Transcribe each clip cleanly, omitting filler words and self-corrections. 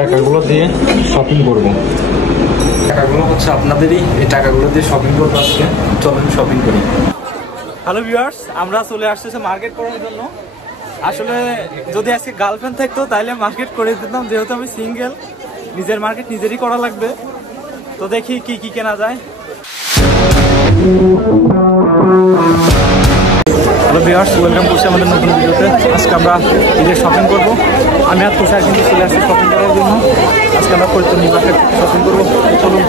টাকাগুলো দিয়ে শপিং করব। টাকাগুলো হচ্ছে আপনাদেরই, এই টাকাগুলো দিয়ে শপিং করবো আজকে। চলুন শপিং করি। হ্যালো ভিউয়ার্স, আমরা চলে আসতেছি মার্কেট করার জন্য। আসলে যদি আজকে গার্লফ্রেন্ড থাকতো তাহলে মার্কেট করে দিতাম, যেহেতু আমি সিঙ্গেল, নিজের মার্কেট নিজেরই করা লাগবে। তো দেখি কি কি কেনা যায়। হ্যালো ভিউয়ার্স, ওয়েলকাম করছি আমাদের নতুন ভিডিওতে। আজকে আমরা ঈদের শপিং করব। আমি আর তুষার কিন্তু চলে আসছি শপিং করার জন্য। আজকে আমরা ফরিদপুর নিউ মার্কেট শপিং করবো। চলুন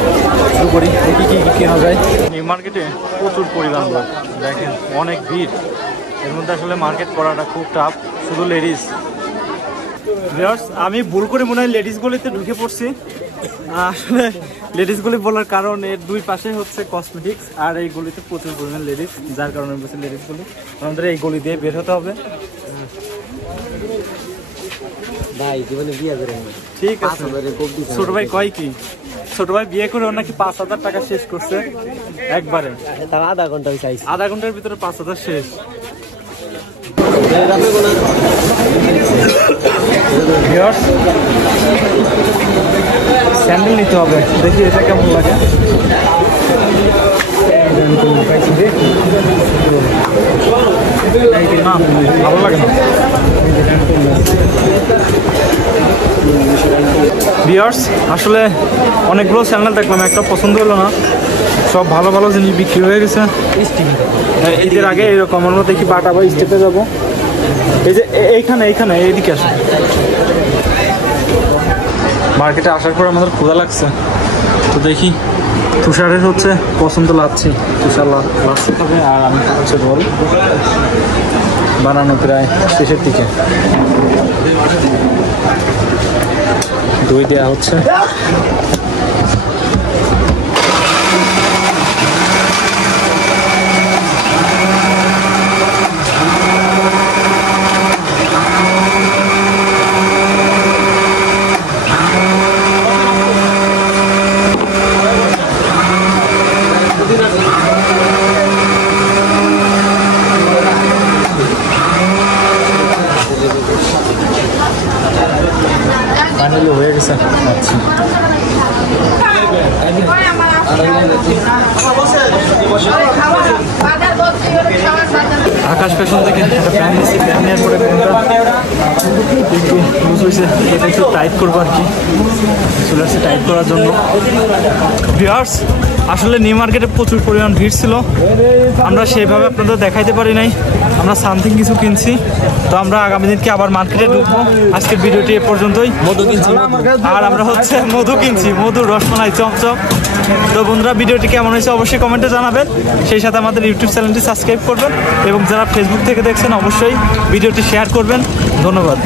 শুরু করি, দেখি কি কি কেনা যায়। নিউ মার্কেটে প্রচুর পরিমাণ লোক, দেখেন অনেক ভিড়। এর মধ্যে আসলে মার্কেট করাটা খুব টাফ, শুধু লেডিস। ভিউয়ার্স, আমি ভুল করে মনে হয় লেডিস গলিতে ঢুকে পড়ছি। আসলে লেডিস গলি বলার কারণ এর দুই পাশে হচ্ছে কসমেটিক্স, আর এই গলিতে প্রচুর পরিমাণ লেডিস, যার কারণে বলছি লেডিস গলি। আমাদের এই গলি দিয়ে বের হতে হবে। ঠিক আছে, ছোট ভাই কয় কি? ছোট ভাই বিয়ে করে ওর নাকি 5,000 টাকা শেষ করছে একবারে। আধা ঘন্টার ভিতরে 5,000 শেষ। স্যান্ডেল নিতে হবে, দেখি এটা কেমন লাগে। না, ভালো লাগে না। ভিউয়ার্স, আসলে অনেকগুলো স্যান্ডেল দেখলাম, একটা পছন্দ হলো না। সব ভালো ভালো জিনিস বিক্রি হয়ে গেছে। ঈদের আগে এরকম আমরা দেখি বাটা বা স্টেপে যাবো। এই যে এইখানে এইখানে এইদিকে আসে। মার্কেটে আসার পর আমাদের ক্ষুধা লাগছে, তো দেখি তুষারের হচ্ছে পছন্দ লাচ্ছি। তুষার লাচ্ছি খাবে, আর আমি হচ্ছে বল বানানো প্রায় শেষের দিকে। দই দেওয়া হচ্ছে। ফাইনালি হয়ে গেছে। আচ্ছা, আকাশ ফ্যাশন থেকে একটা প্যান্ট নিচ্ছি। প্যান্ট নেওয়ার পরে একটু লুজ হয়েছে, এটা একটু টাইট করবো আর কি। চলে আসছে টাইট করার জন্য। ভিউয়ার্স, আসলে নিউ মার্কেটে প্রচুর পরিমাণ ভিড় ছিল, আমরা সেইভাবে আপনাদের দেখাইতে পারি নাই। আমরা সামথিং কিছু কিনছি, তো আমরা আগামী দিনকে আবার মার্কেটে ঢুকবো। আজকের ভিডিওটি এ পর্যন্তই। মধু কিনছি, আর আমরা হচ্ছে মধু কিনছি, মধু, রসমালাই, চমচম। তো বন্ধুরা, ভিডিওটি কেমন হয়েছে অবশ্যই কমেন্টে জানাবেন। সেই সাথে আমাদের ইউটিউব চ্যানেলটি সাবস্ক্রাইব করবেন, এবং যারা ফেসবুক থেকে দেখছেন অবশ্যই ভিডিওটি শেয়ার করবেন। ধন্যবাদ।